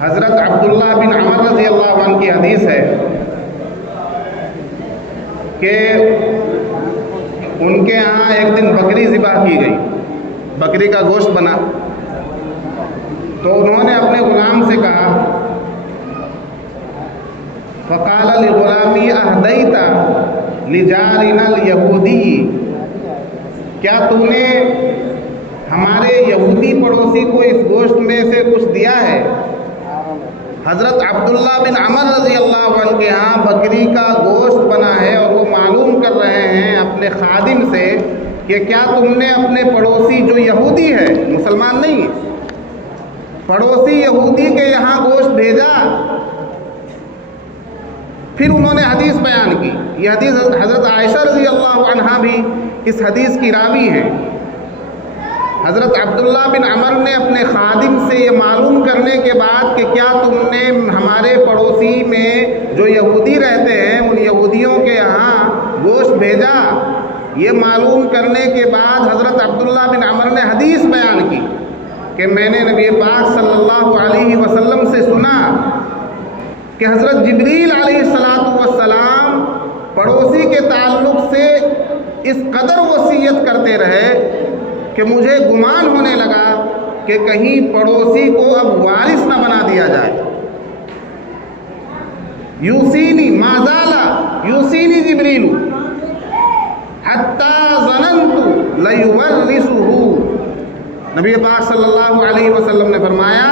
حضرت عبداللہ بن عمر رضی اللہ عنہ کی حدیث ہے کہ ان کے ہاں ایک دن بکری ذبح کی گئی، بکری کا گوشت بنا، تو انہوں نے اپنے غلام سے کہا فقال لغلامی اہدیت لجارنا الیہودی، کیا تو نے ہمارے یہودی پڑوسی کو اس گوشت میں سے کچھ دیا ہے؟ حضرت عبداللہ بن عمر رضی اللہ عنہ کے ہاں بکری کا گوشت بنا ہے اور وہ معلوم کر رہے ہیں اپنے خادم سے کہ کیا تم نے اپنے پڑوسی جو یہودی ہے، مسلمان نہیں ہے، پڑوسی یہودی کے یہاں گوشت بھیجا؟ پھر انہوں نے حدیث بیان کی، یہ حدیث حضرت عائشہ رضی اللہ عنہا بھی اس حدیث کی راوی ہیں۔ حضرت عبداللہ بن عمر نے اپنے خادم سے یہ معلوم کرنے کے بعد کہ کیا تم نے ہمارے پڑوسی میں جو یہودی رہتے ہیں ان یہودیوں کے یہاں گوشت بھیجا، یہ معلوم کرنے کے بعد حضرت عبداللہ بن عمر نے حدیث بیان کی کہ میں نے نبی پاک صلی اللہ علیہ وسلم سے سنا کہ حضرت جبریل علیہ السلام پڑوسی کے تعلق سے اس قدر وصیت کرتے رہے کہ مجھے گمان ہونے لگا کہ کہیں پڑوسی کو اب وارث نہ بنا دیا جائے۔ یوسینی ما زال یوسینی جبریل حتی ظننت لیورثہ، نبی پاک صلی اللہ علیہ وسلم نے فرمایا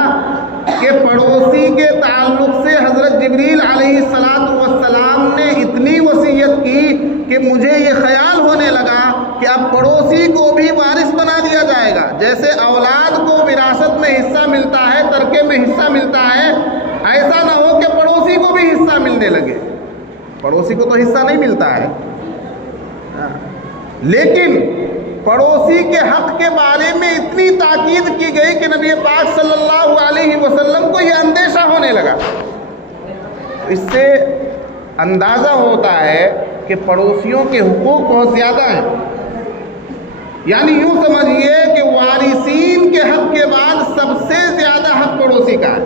کہ پڑوسی کے تعلق سے حضرت جبریل علیہ السلام نے اتنی وصیت کی کہ مجھے یہ خیال ہونے لگا کہ اب پڑوسی کو بھی وارث بنا دیا جائے گا، جیسے اولاد کو وراثت میں حصہ ملتا ہے، ترکے میں حصہ ملتا ہے، ایسا نہ ہو کہ پڑوسی کو بھی حصہ ملنے لگے۔ پڑوسی کو تو حصہ نہیں ملتا ہے، لیکن پڑوسی کے حق کے بارے میں اتنی تاکید کی گئی کہ نبی پاک صلی اللہ علیہ وسلم کو یہ اندیشہ ہونے لگا۔ اس سے اندازہ ہوتا ہے کہ پڑوسیوں کے حقوق بہت زیادہ ہیں، یعنی یوں سمجھیے کہ وارثین کے حق کے بعد سب سے زیادہ حق پڑوسی کا ہے۔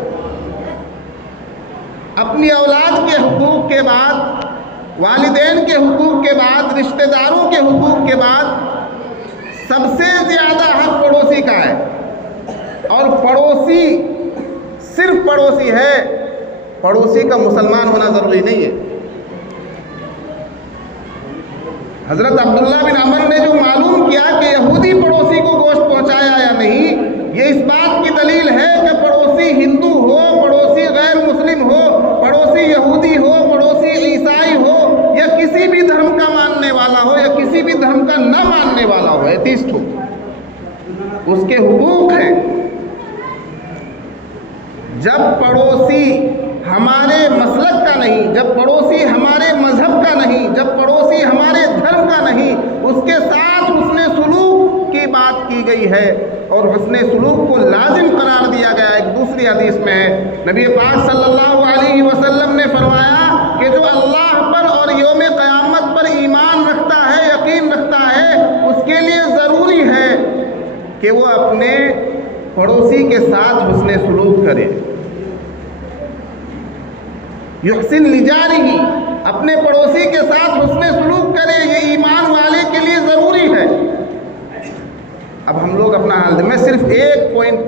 اپنی اولاد کے حقوق کے بعد، والدین کے حقوق کے بعد، رشتہ داروں کے حقوق کے بعد سب سے زیادہ حق پڑوسی کا ہے، اور پڑوسی صرف پڑوسی ہے، پڑوسی کا مسلمان ہونا ضروری نہیں ہے۔ حضرت عبداللہ بن عمر نے جو معلوم کیا کہ یہودی پڑوسی کو گوشت پہنچایا یا نہیں، یہ اس بات کی دلیل ہے کہ پڑوسی ہندو ہو، پڑوسی غیر مسلم ہو، پڑوسی یہودی ہو، پڑوسی عیسائی ہو، یا کسی بھی دھرم کا ماننے والا ہو یا کسی بھی دھرم کا نہ ماننے والا ہو، ایتھیسٹ ہو، اس کے حقوق ہیں۔ جب پڑوسی ہمارے مسلک کا نہیں، جب پڑوسی ہمارے مذہب کا نہیں، جب پڑوسی ہمارے دھرم کا نہیں، اس کے ساتھ حسن سلوک کی بات کی گئی ہے اور حسن سلوک کو لازم قرار دیا گیا۔ ایک دوسری حدیث میں ہے، نبی پاک صلی اللہ علیہ وسلم نے فرمایا کہ جو اللہ پر اور یوم قیامت پر ایمان رکھتا ہے، یقین رکھتا ہے، اس کے لیے ضروری ہے کہ وہ اپنے پڑوسی کے ساتھ حسن سلوک کرے۔ یحسن لجارہ، اپنے پڑوسی کے ساتھ حسن سلوک کرے، یہ ایمان والے کے لیے ضروری ہے۔ اب ہم لوگ اپنا حال میں صرف ایک پوائنٹ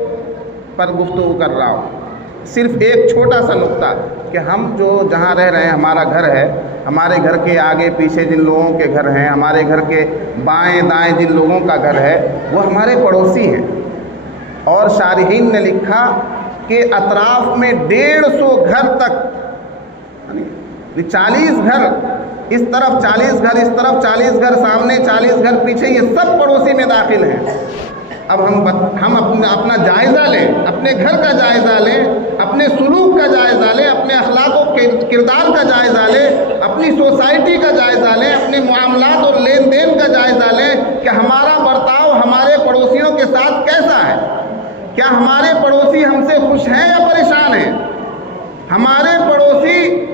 پر گفتگو کر رہا ہوں، صرف ایک چھوٹا سا نقطہ کہ ہم جو جہاں رہ رہے ہیں، ہمارا گھر ہے، ہمارے گھر کے آگے پیچھے جن لوگوں کے گھر ہیں، ہمارے گھر کے بائیں دائیں جن لوگوں کا گھر ہے، وہ ہمارے پڑوسی ہیں۔ اور شارحین نے لکھا کہ اطراف میں 150 گھر تک، 40 گھر اس طرف، 40 گھر اس طرف، 40 گھر سامنے، 40 گھر پیچھے، یہ سب پڑوسی میں داخل ہیں۔ اب ہم اپنا جائزہ لیں، اپنے گھر کا جائزہ لیں، اپنے سلوک کا جائزہ لیں، اپنے اخلاق و کردار کا جائزہ لیں، اپنی سوسائٹی کا جائزہ لیں، اپنے معاملات اور لین دین کا جائزہ لیں کہ ہمارا برتاؤ ہمارے پڑوسیوں کے ساتھ کیسا ہے۔ کیا ہمارے پڑوسی ہم سے خوش ہیں یا پریشان ہیں؟ ہمارے پڑوسی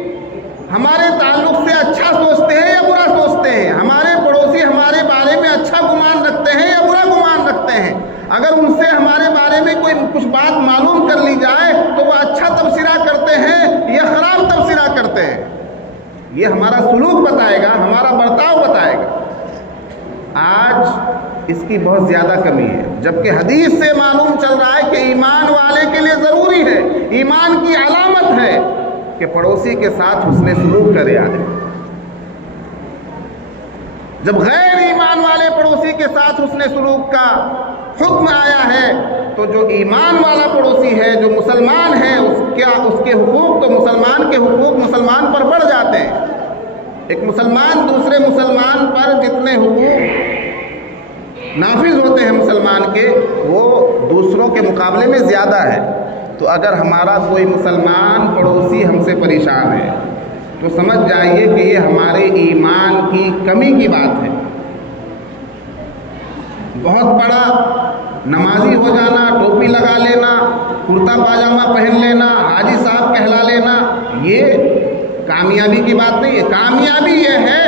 ہمارے تعلق سے اچھا سوچتے ہیں یا برا سوچتے ہیں؟ ہمارے پڑوسی ہمارے بارے میں اچھا گمان رکھتے ہیں یا برا گمان رکھتے ہیں؟ اگر ان سے ہمارے بارے میں کوئی کچھ بات معلوم کر لی جائے تو وہ اچھا تبصرہ یہ ہمارا سلوک بتائے گا، ہمارا برتاؤ بتائے گا۔ آج اس کی بہت زیادہ کمی ہے، جبکہ حدیث سے معلوم چل رہا ہے کہ ایمان والے کے لیے ضروری ہے، ایمان کی علامت ہے کہ پڑوسی کے ساتھ حسن سلوک کرے آدمی۔ جب غیر ایمان والے پڑوسی کے ساتھ حسن سلوک کا حکم آیا ہے تو جو ایمان والا پڑوسی ہے، جو مسلمان ہے، اس کے حقوق تو مسلمان کے حقوق مسلمان پر بڑھ جاتے ہیں۔ ایک مسلمان دوسرے مسلمان پر جتنے حقوق نافذ ہوتے ہیں مسلمان کے، وہ دوسروں کے مقابلے میں زیادہ ہے۔ تو اگر ہمارا کوئی مسلمان پڑوسی ہم سے پریشان ہے تو سمجھ جائیے کہ یہ ہمارے ایمان کی کمی کی بات ہے۔ بہت بڑا نمازی ہو جانا، ٹوپی لگا لینا، کرتا پاجامہ پہن لینا، حاجی صاحب کہلا لینا، یہ کامیابی کی بات نہیں ہے۔ کامیابی یہ ہے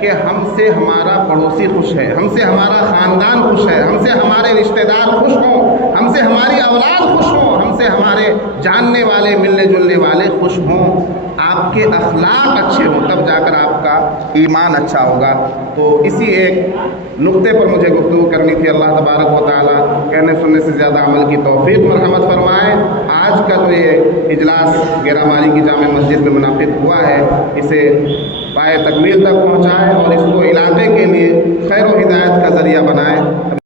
کہ ہم سے ہمارا پڑوسی خوش ہے، ہم سے ہمارا خاندان خوش ہے، ہم سے ہمارے رشتہ دار خوش ہوں، ہم سے ہماری اولاد خوش ہوں، ہم سے ہمارے جاننے والے ملنے جلنے والے خوش ہوں، آپ کے اخلاق اچھے ہوں، تب جا کر آپ کا ایمان اچھا ہوگا۔ تو اسی ایک نقطے پر مجھے گفتگو کرنی تھی۔ اللہ تبارک و تعالیٰ کہنے سننے سے زیادہ عمل کی توفیق مرحمت فرمائے۔ آج کا جو یہ اجلاس گیرہ ماری کی جامع مسجد میں منعقد ہوا ہے، اسے پائے تکمیل تک پہنچائے اور اس کو علاقے کے لیے خیر و ہدایت کا ذریعہ بنائے۔